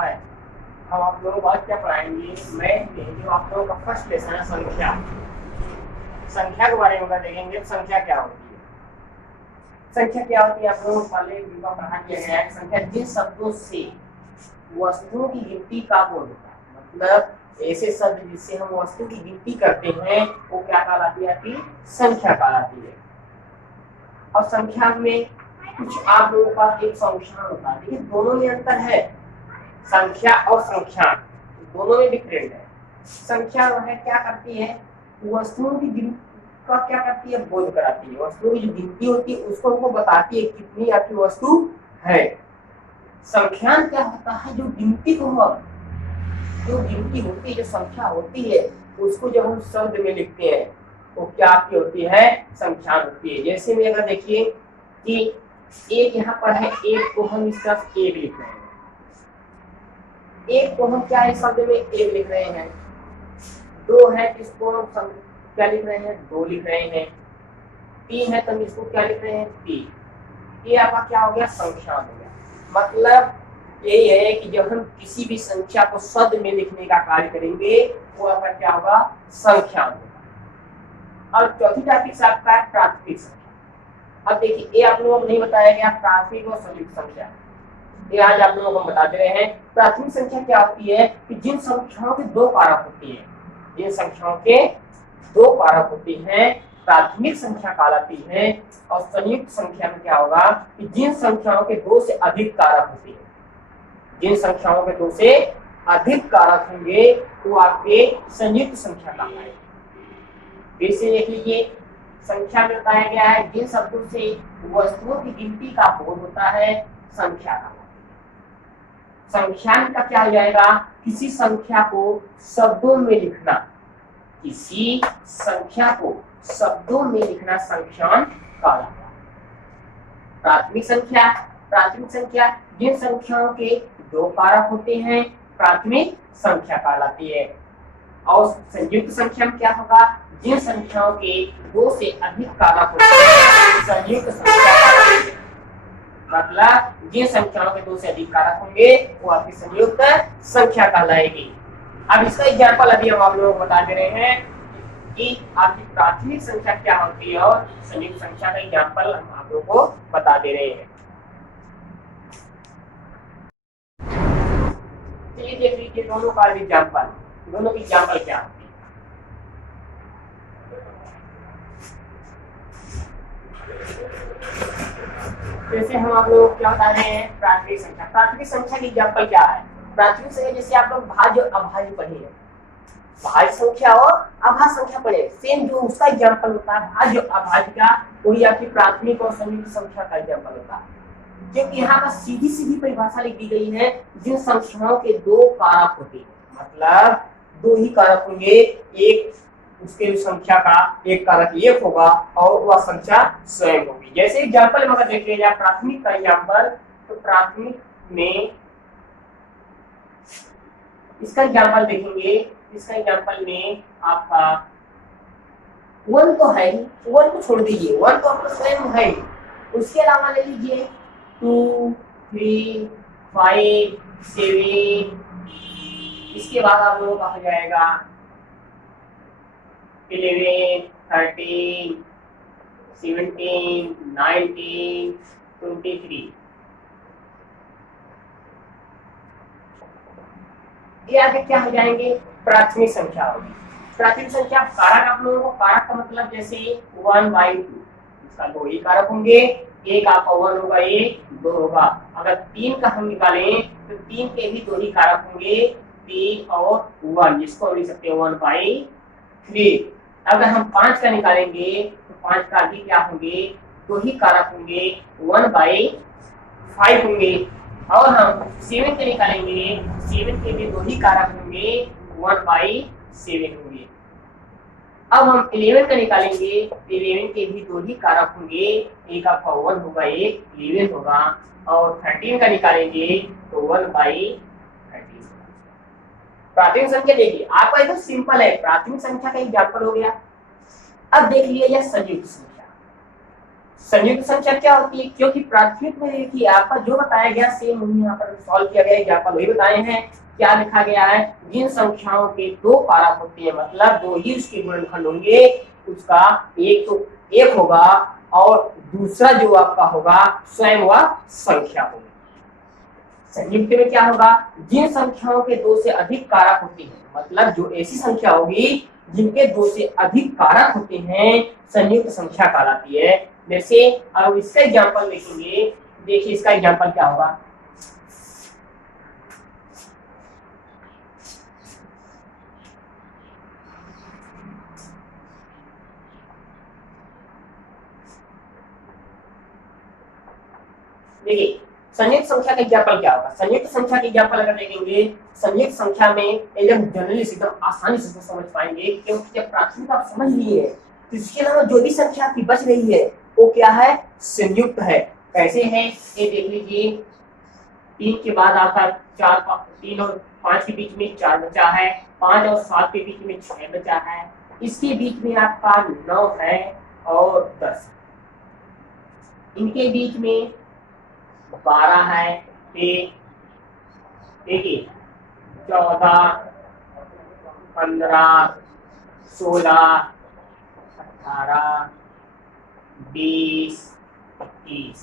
है। हम आप लोगों को आज क्या पढ़ाएंगे, मैथ में जो आप लोगों का फर्स्ट लेसन है संख्या, संख्या के बारे में देखेंगे। संख्या क्या होती है, संख्या क्या होती है आप लोगों को पहले पढ़ा दिया गया है। संख्या जिन शब्दों से वस्तुओं की गिनती का बोध होता है, मतलब ऐसे शब्द जिससे हम वस्तु की गिनती करते हैं वो क्या कहलाती है, संख्या कहलाती है। और संख्या में कुछ आप लोगों के पास एक संख्या होता है, देखिए दोनों में अंतर है, संख्या और संख्या दोनों में डिफरेंट है। संख्या है क्या करती है, वस्तुओं की गिनती का क्या करती है, बोध कराती है। वस्तुओं की जो गिनती होती है उसको हमको बताती है कितनी आपकी वस्तु है। संख्यान क्या होता है, जो गिनती को जो गिनती होती है, जो संख्या होती है उसको जब हम शब्द में लिखते हैं वो क्या आपकी होती है, संख्यान होती है। जैसे में अगर देखिए कि एक यहाँ पर है, एक को हम इस तरफ एक लिख रहे हैं, एक को हम क्या है शब्द में एक लिख रहे हैं। दो है इसको हम क्या लिख रहे हैं, दो लिख रहे हैं। तीन है तो हम इसको क्या लिख रहे हैं, तीन। ये आपका क्या हो गया, संख्या हो गया। मतलब यही है कि जब हम किसी भी संख्या को शब्द में लिखने का कार्य करेंगे वो आपका क्या होगा, संख्या होगा। और चौथी टॉपिक आपका है प्राथमिक संख्या। अब देखिए ये आप लोगों को नहीं बताया गया प्राथमिक और संयुक्त संख्या, ये आज आप लोगों को बता दे रहे हैं। प्राथमिक संख्या क्या होती है कि जिन संख्याओं के दो कारक होती है, जिन संख्याओं के दो कारक होती हैं प्राथमिक संख्या कहलाती है। और संयुक्त संख्या में क्या होगा कि जिन संख्याओं के दो से अधिक कारक होते हैं, जिन संख्याओं के दो से अधिक कारक होंगे वो आपके संयुक्त संख्या कहलाएगी। फिर से देख लीजिए, संख्या में बताया गया है जिन शब्दों से वस्तुओं की गिनती का बोध होता है, संख्या का। संख्या का क्या हो जाएगा, किसी संख्या को शब्दों में लिखना, किसी संख्या को शब्दों में लिखना संख्यान कहलाता है। प्राथमिक संख्या, प्राथमिक संख्या जिन संख्याओं के दो कारक होते हैं प्राथमिक संख्या कहलाती है। और संयुक्त संख्या में क्या होगा, जिन संख्याओं के दो से अधिक कारक होते हैं संयुक्त संख्या कहलाती है। मतलब जिन संख्याओं के दो से अधिक कारक होंगे वो आपकी संयुक्त संख्या कहलाएगी। अब इसका एग्जाम्पल अभी हम आप लोगों को बता दे रहे हैं कि आपकी प्राथमिक संख्या क्या होती है और संयुक्त संख्या का एग्जाम्पल हम आप लोगों को बता दे रहे हैं। चलिए देख लीजिए दोनों का एग्जाम्पल, दोनों की एग्जाम्पल क्या होती है। जैसे हम आप लोगों को क्या बता रहे हैं, प्राथमिक संख्या। प्राथमिक संख्या की एग्जाम्पल क्या है, प्राथमिक संख्या जैसे आप लोग भाज्य अभाज्य पढ़े हैं, भाज्य संख्या और अभाज्य संख्या पढ़े, सेम जो उसका एग्जाम्पल होता है भाज्य अभाज्य का, वही आपकी प्राथमिक और संयुक्त संख्या का एग्जाम्पल होता है। क्योंकि यहाँ पर सीधी सीधी परिभाषा लिख दी गई है, जिन संख्याओं के दो कारक होते हैं, मतलब दो ही कारक होंगे, एक उसके संख्या का एक कारक एक होगा और वह संख्या स्वयं होगी। जैसे एग्जाम्पल में अगर देख लिया जाए प्राथमिक का एग्जाम्पल, तो प्राथमिक में इसका एग्जाम्पल देखेंगे, इसका एग्जाम्पल में आपका वन तो है ही, वन को छोड़ दीजिए, वन तो आपका स्वयं है ही। उसके अलावा ले लीजिए 2, 3, 5, 7, इसके बाद आप लोगों का हो जाएगा 11, 13, 17, 19, 23। ये आगे क्या हो जाएंगे, प्राथमिक संख्या होगी। प्राथमिक संख्या कारक आप लोगों को, कारक का मतलब जैसे 1/2, इसका दो ही कारक होंगे, एक आपका 1 होगा, एक 2 होगा। अगर 3 का हम निकालें तो 3 के भी दो ही कारक होंगे, 3 और 1, जिसको हम लिख सकते हैं 1/3। अगर हम 5 का निकालेंगे तो 5 का भी क्या होंगे, दो ही कारक होंगे, 1/5 होंगे। और हम 7 के निकालेंगे, 7 के भी दो ही कारक होंगे, 1/7 होंगे। अब हम 11 का निकालेंगे, 11 के भी दो ही कारक होंगे, एक आपका 1 होगा, एक 11 होगा। और 13 का निकालेंगे तो 1/13 होगा। प्राथमिक संख्या देखिए आपका एकदम सिंपल है, प्राथमिक संख्या का एग्जाम्पल हो गया। अब देख लिया जाए संयुक्त संख्या। संयुक्त संख्या क्या होती है, क्योंकि प्राथमिक में देखिए आपका जो बताया गया सेम वही यहाँ पर सॉल्व किया गया, एग्जाम्पल वही बताए हैं। क्या लिखा गया है, जिन संख्याओं के दो कारक होते हैं, मतलब दो ही उसके गुणनखंड होंगे, उसका एक तो एक होगा और दूसरा जो आपका होगा स्वयं वह संख्या होगी। संयुक्त में क्या होगा, जिन संख्याओं के दो से अधिक कारक होते हैं, मतलब जो ऐसी संख्या होगी जिनके दो से अधिक कारक होते हैं, संयुक्त संख्या कहलाती है। जैसे अब इसका एग्जांपल देखेंगे, देखिए इसका एग्जांपल क्या होगा। देखिए संयुक्त संख्या का एग्जांपल क्या होगा, संयुक्त संख्या के एग्जांपल अगर देखेंगे, संयुक्त संख्या में एकदम जनरली एकदम आसानी से समझ पाएंगे, क्योंकि जब प्राथमिक आप समझ लिए हैं तो इसके अलावा जो भी संख्या आपकी बच रही है वो क्या है, संयुक्त है। कैसे है ये देख लीजिए, 3 के बाद आपका 3 और 5 के बीच में 4 बचा है, 5 और 7 के बीच में 6 बचा है, इसके बीच में आपका 9 है और 10, इनके बीच में 12 है, देखिए 14, 15, 16, 18, 20, 21,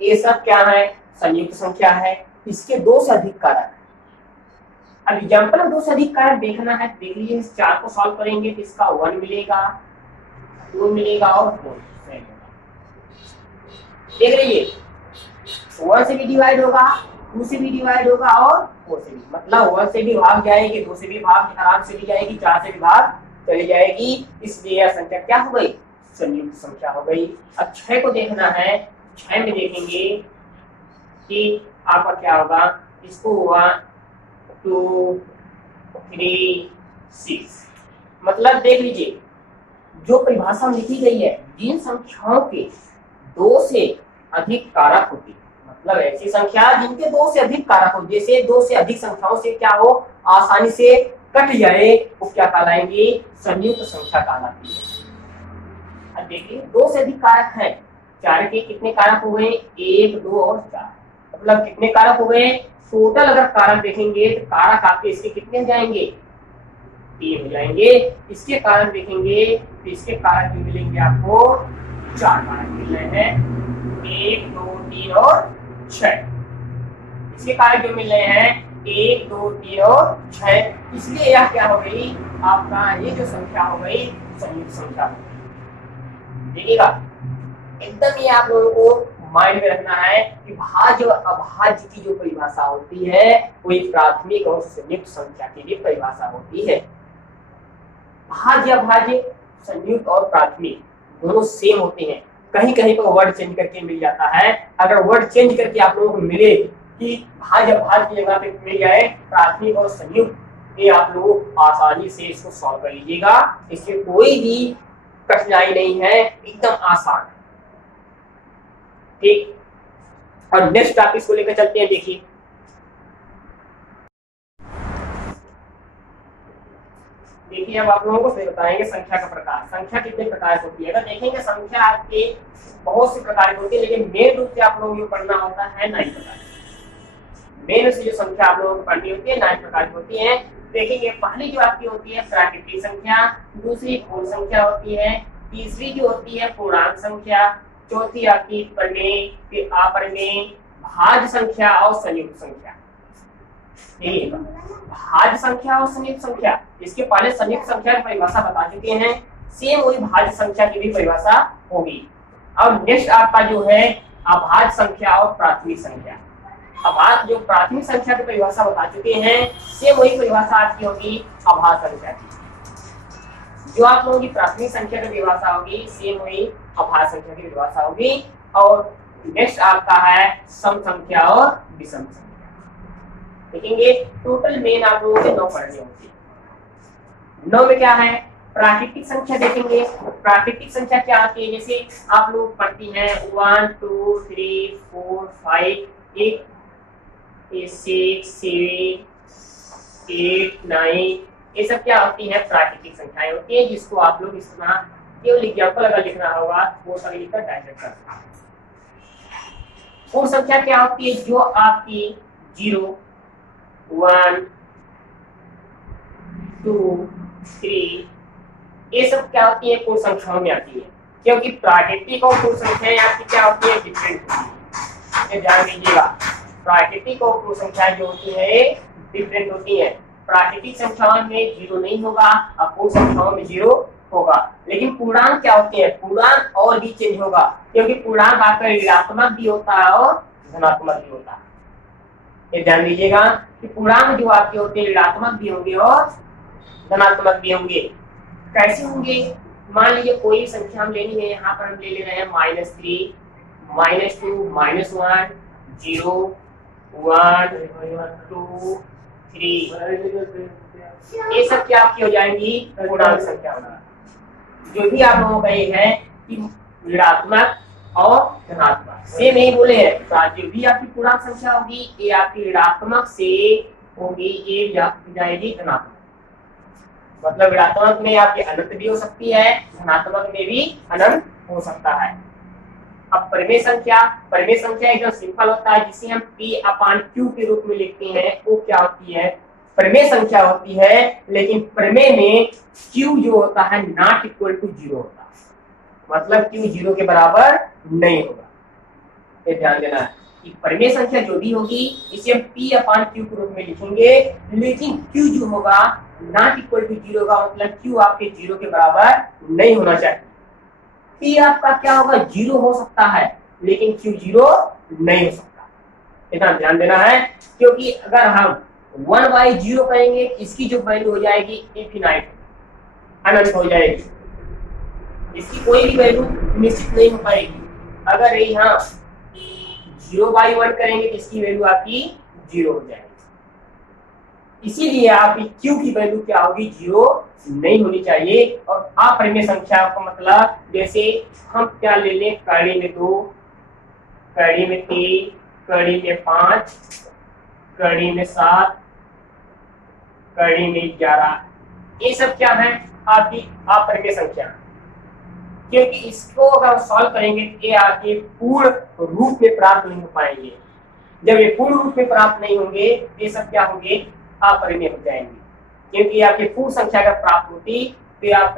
ये सब क्या है, संयुक्त संख्या है। इसके दो से अधिक कारक। अब एग्जाम्पल में दो से अधिक कारक देखना है, देख लीजिए, इस 4 को सॉल्व करेंगे तो इसका 1 मिलेगा, 2 मिलेगा और 4 देख लीजिए, 1 से भी डिवाइड होगा, 2 से भी डिवाइड होगा और 4 से भी, मतलब 1 से भी भाग जाएगी, 2 से भी भाग आराम से भी जाएगी, 4 से भी भाग चली जाएगी, इसलिए यह संख्या क्या हो गई, संयुक्त संख्या हो गई। अब 6 को देखना है, 6 में देखेंगे कि आपका क्या होगा, इसको 1 2 3 6, मतलब देख लीजिए जो परिभाषा में लिखी गई है, जिन संख्याओं के 2 से अधिक कारक होती, मतलब ऐसी संख्या जिनके 2 से अधिक कारक हो, जैसे 2 से अधिक संख्याओं से क्या हो, आसानी से कट जाए, वो क्या कहलाएंगे, संयुक्त संख्या कहलाती है। अब देखिए 2 से अधिक कारक है, 4 के कितने कारक हो गए, 1 2 और 4, मतलब कितने कारक हो गए, टोटल अगर कारक देखेंगे तो कारक आपके इसके कितने हो जाएंगे, 3 हो जाएंगे। इसके कारक देखेंगे तो इसके कारक भी मिलेंगे आपको 4 कारक मिल रहे हैं, 1 2 3 और 6, इसके कारक जो मिल रहे हैं 1 2 3 और 6, इसलिए यह क्या हो गई, आपका ये जो संख्या हो गई संयुक्त संख्या हो गई। देखिएगा एकदम ये आप लोगों को माइंड में रखना है कि भाज्य और अभाज्य की जो परिभाषा होती है वो एक प्राथमिक और संयुक्त संख्या की भी परिभाषा होती है। भाज्य अभाज्य संयुक्त और प्राथमिक दोनों सेम होते हैं, कहीं कहीं पर वर्ड चेंज करके मिल जाता है। अगर वर्ड चेंज करके आप लोगों को मिले कि भाज्य अभाज्य की जगह पे मिल जाए प्राथमिक और संयुक्त, ये आप लोग आसानी से इसको सॉल्व कर लीजिएगा, इसमें कोई भी कठिनाई नहीं है, एकदम आसान है। ठीक, और नेक्स्ट टॉपिक को लेकर चलते हैं। देखिए अब आप लोगों को बताएंगे संख्या का प्रकार, संख्या कितने प्रकार होती है। अगर देखेंगे संख्या आपके बहुत से प्रकार की होती है, लेकिन मेन रूप से आप लोगों को पढ़ना होता है 9 प्रकार। मेन से जो संख्या आप लोगों को पढ़नी होती है 9 प्रकार की होती है। देखेंगे पहली जो आपकी होती है प्राकृतिक संख्या, दूसरी पूर्ण संख्या होती है, तीसरी जो होती है पूर्णांक संख्या, चौथी आपकी परिमेय, फिर अपरिमेय, भाज्य संख्या और संयुक्त संख्या। भाज्य संख्या और संयुक्त संख्या, इसके पहले संयुक्त संख्या की परिभाषा बता चुके हैं, सेम वही भाज्य संख्या की भी परिभाषा होगी। अब नेक्स्ट आपका जो है अभाज्य संख्या और प्राथमिक संख्या। अभाज्य जो प्राथमिक संख्या की परिभाषा बता चुके हैं, सेम वही परिभाषा आपकी होगी अभाज्य संख्या की। जो आप लोगों की प्राथमिक संख्या की परिभाषा होगी सेम वही अभाज्य संख्या की परिभाषा होगी। और नेक्स्ट आपका है सम संख्या और विषम संख्या। देखेंगे टोटल मेन आप लोगों के 9 पढ़ने होंगे। 9 में क्या है, प्राकृतिक संख्या देखेंगे। प्राकृतिक संख्या क्या आती है, जैसे आप लोग पढ़ती हैं 1 2 3 4 5 6 7 8 9, ये सब क्या होती है प्राकृतिक संख्याएं होती है, जिसको आप लोग इस तरह केवल एग्जाम्पल अगर लिखना होगा वो सब लिखकर डायरेक्ट कर। पूर्ण संख्या क्या होती है? जो आपकी 0 1 2 3 ये सब क्या होती है? पूर्ण संख्याओं में आती है, क्योंकि प्राकृतिक और पूर्ण संख्याएं आपकी क्या होती है? डिफरेंट होती है। ये ध्यान दीजिएगा, प्राकृतिक और पूर्ण संख्याएं जो होती है डिफरेंट होती है। प्राकृतिक संख्याओं में 0 नहीं होगा और पूर्ण संख्याओं में 0 होगा। लेकिन पूर्णांक क्या होते हैं? पूर्णांक और भी चेंज होगा, क्योंकि पूर्णांक आपका ऋणात्मक भी होता है और धनात्मक भी होता है। ये ध्यान दीजिएगा कि पूर्णांक जो आपके होते हैं ऋणात्मक भी होंगे और धनात्मक भी होंगे। कैसे होंगे? मान लीजिए कोई संख्या हम लेनी है, यहाँ पर हम ले रहे हैं -3 -2 -1 0 1 2 3। ये सब क्या आपकी हो जाएंगी? पूर्णांक संख्या होगी। जो भी आप लोगों का ये है कि ऋणात्मक और धनात्मक सेम नहीं बोले हैं। जो भी आपकी पूर्णांक संख्या होगी ये आपकी ऋणात्मक से होगी, ये जाएगी धनात्मक। मतलब ऋणात्मक में आपकी अनंत भी हो सकती है, धनात्मक में भी अनंत हो सकता है। अब परिमेय संख्या एकदम सिंपल होता है, जिसे हम P/Q के रूप में लिखते हैं। वो क्या होती है? परिमेय संख्या होती है, लेकिन परिमेय में Q जो होता है नॉट इक्वल टू 0 होता है, मतलब Q 0 के बराबर नहीं होगा। ये ध्यान देना है कि परिमेय संख्या जो भी होगी इसे हम P/Q के रूप में लिखेंगे, लेकिन Q जो होगा नॉट इक्वल टू 0 का मतलब Q आपके 0 के बराबर नहीं होना चाहिए। P आपका क्या होगा? 0 हो सकता है, लेकिन Q 0 नहीं हो सकता। इतना ध्यान देना है, क्योंकि अगर हम 1/0 करेंगे इसकी जो वैल्यू हो जाएगी इनफिनाइट, अनंत हो जाएगी। इसकी कोई भी वैल्यू निश्चित नहीं हो पाएगी। अगर यहाँ 0/1 करेंगे तो इसकी वैल्यू आपकी 0 हो जाएगी। इसीलिए आपकी Q की वैल्यू क्या होगी? 0 नहीं होनी चाहिए। और अपरिमेय संख्या का मतलब जैसे हम क्या ले लें? कड़ी में 2, कड़ी में 3, कड़ी में 5, कड़ी में 7, कड़ी में 11, ये सब क्या है? आपकी अपरिमेय संख्या। क्योंकि इसको अगर सॉल्व करेंगे तो ये आपके पूर्ण रूप में प्राप्त नहीं हो पाएंगे। जब ये पूर्ण रूप में प्राप्त नहीं होंगे ये सब क्या होंगे? अपरिमेय हो जाएंगे। क्योंकि आपकी पूर्ण संख्या अगर प्राप्त होती तो आप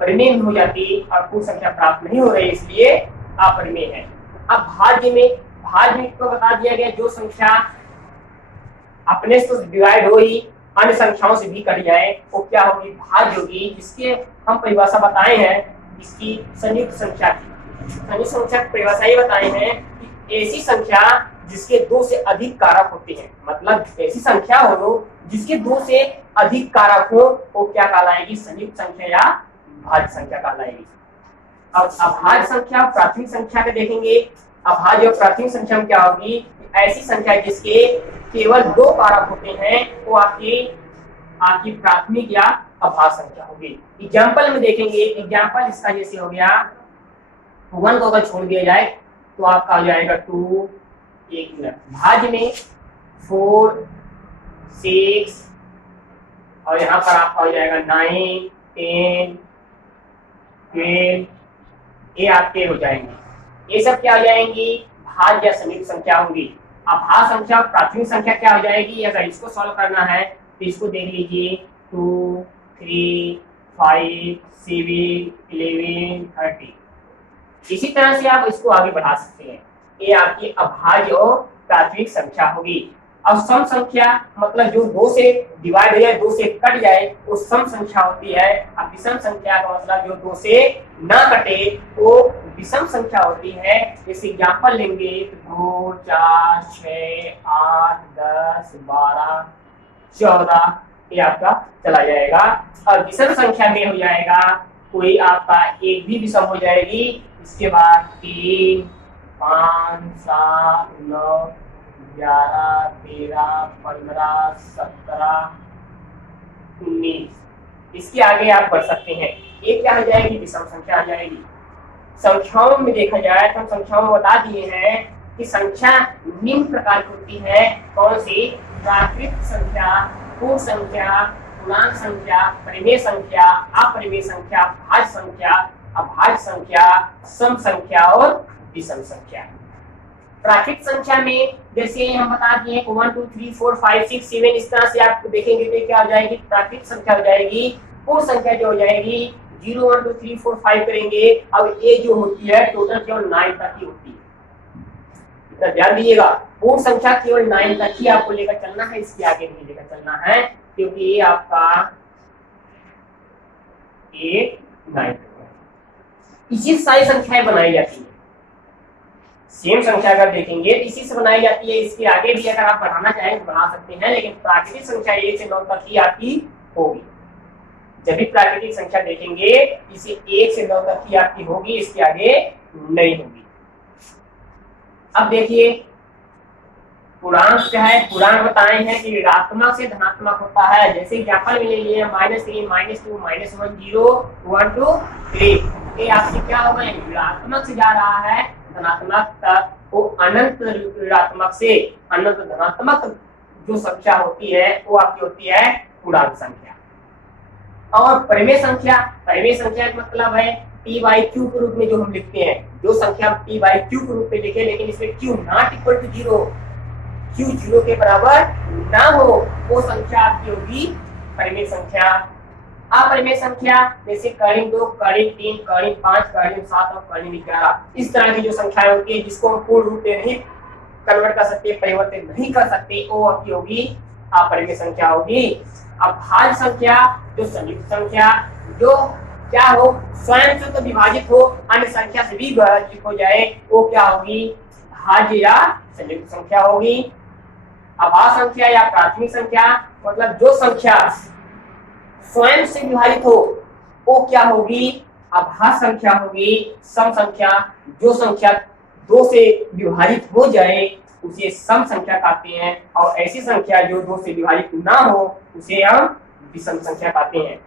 परिमेय हो जाती, और पूर्ण संख्या प्राप्त नहीं हो रही, इसलिए अपरिमेय है। अब भाज्य में तो बता दिया गया, जो संख्या अपने से डिवाइड हो ही अन्य संख्याओं से भी कट जाए वो क्या होगी? भाज्य होगी। जिसके हम परिभाषा बताए हैं इसकी संयुक्त संख्या की। संयुक्त संख्या की परिभाषा ये बताए हैं कि ऐसी संख्या जिसके 2 से अधिक कारक होते हैं, मतलब ऐसी संख्या हो जिसके 2 से अधिक कारक हो वो क्या कहलाएगी? संयुक्त संख्या या भाज्य संख्या कहलाएगी। अब अभाज्य संख्या प्राथमिक संख्या के देखेंगे। अभाज्य और प्राथमिक संख्या में क्या होगी? ऐसी संख्या जिसके केवल 2 कारक होते हैं वो आपकी प्राथमिक या अभाज्य संख्या होगी। एग्जाम्पल में देखेंगे। एग्जाम्पल इसका जैसे हो गया 1 को अगर छोड़ दिया जाए तो आपका हो जाएगा 2, 1 मिनट। भाज्य में 4, 6 और यहाँ पर आपका हो जाएगा 9, 10, 12, ये आपके हो जाएंगे। ये सब क्या हो जाएंगी? भाज्य या संयुक्त संख्या होंगी। अब भाज्य संख्या और प्राथमिक संख्या क्या हो जाएगी? अगर इसको सॉल्व करना है तो इसको देख लीजिए 2, 3, 5, 7, 11, 30। इसी तरह से आप इसको आगे बढ़ा सकते हैं। ये आपकी अभाज्य और प्राथमिक संख्या होगी। अब सम संख्या मतलब जो 2 से डिवाइड हो जाए, 2 से कट जाए वो सम संख्या होती है। अब विषम संख्या का मतलब जो 2 से ना कटे वो विषम संख्या होती है। जैसे एग्जाम्पल लेंगे तो 2, 4, 6, 8, 10, 12, 14 ये आपका चला जाएगा। और विषम संख्या में हो जाएगा कोई आपका एक भी विषम हो जाएगी। इसके बाद 3, 5, 7, 9, 11, 13, 15, 17, 19। इसके आगे आप बढ़ सकते हैं। ये क्या हो जाएगी? विषम संख्या आ जाएगी। संख्याओं में देखा जाए तो हम संख्याओं में बता दिए हैं कि संख्या निम्न प्रकार की होती है। कौन सी? प्राकृत संख्या, पूर्ण संख्या, पूर्णांक संख्या, परिमेय संख्या, अपरिमेय संख्या, भाज्य संख्या, अभाज्य संख्या, सम संख्या और विषम संख्या। प्राकृतिक संख्या में जैसे हम बता दिए 1 2 3 4 5 6 7 इस तरह से आप देखेंगे तो क्या हो जाएगी, प्राकृतिक संख्या हो जाएगी। पूर्ण संख्या जो हो जाएगी 0 1 2 3 4 5 करेंगे। अब ये जो होती है टोटल केवल 9 तक ही होती है, इतना ध्यान दीजिएगा। पूर्ण संख्या केवल 9 तक ही आपको लेकर चलना है, इसके आगे नहीं लेकर चलना है, क्योंकि ये आपका 8 9 इसी सारी संख्याएं बनाई जाती है। सेम संख्या अगर देखेंगे तो इसी से बनाई जाती है। इसके आगे भी अगर आप बढ़ाना चाहें तो बढ़ा सकते हैं, लेकिन प्राकृतिक संख्या 1 से 9 तक ही आपकी होगी। जब भी प्राकृतिक संख्या देखेंगे इसे 1 से 9 तक ही आपकी होगी, इसके आगे नहीं होगी। अब देखिए पूर्णांक क्या है, पूर्णांक बताए हैं कि ऋणात्मक से धनात्मक होता है। जैसे एग्जाम्पल में ले लिए -3 -2 -1 0 1 2 3, ये आपसे क्या होगा, ऋणात्मक से जा रहा है धनात्मक तक, वो अनंत ऋणात्मक से अनंत धनात्मक जो संख्या होती है वो आपकी होती है पूर्णांक संख्या। और परिमेय संख्या, परिमेय संख्या का मतलब है p/q के रूप में जो हम लिखते हैं, जो संख्या हम p/q के रूप में लिखे लेकिन इसमें q not equal to 0, q 0 के बराबर ना हो, वो संख्या आपकी होगी परिमेय संख्या। अपरिमेय संख्या जैसे कर्णिक 2 कर्णिक 3 कर्णिक 5 कर्णिक 7 और कर्णिक 11, इस तरह की जो संख्याएं होती है जिसको हम पूर्ण रूप में नहीं कन्वर्ट कर सकते, परिवर्तित नहीं कर सकते, वो आपकी होगी अपरिमेय संख्या होगी। अब भाज्य संख्या जो संयुक्त संख्या जो क्या हो, स्वयं से तो विभाजित हो, अन्य संख्या से भी विभाजित हो जाए, वो क्या होगी, भाज्य या संयुक्त संख्या होगी। अभाज्य संख्या या प्राथमिक संख्या मतलब जो संख्या स्वयं से विभाजित हो वो क्या होगी, अभाज्य संख्या होगी। सम संख्या जो संख्या 2 से विभाजित हो जाए उसे सम संख्या कहते हैं, और ऐसी संख्या जो 2 से विभाजित ना हो उसे हम विषम संख्या कहते हैं।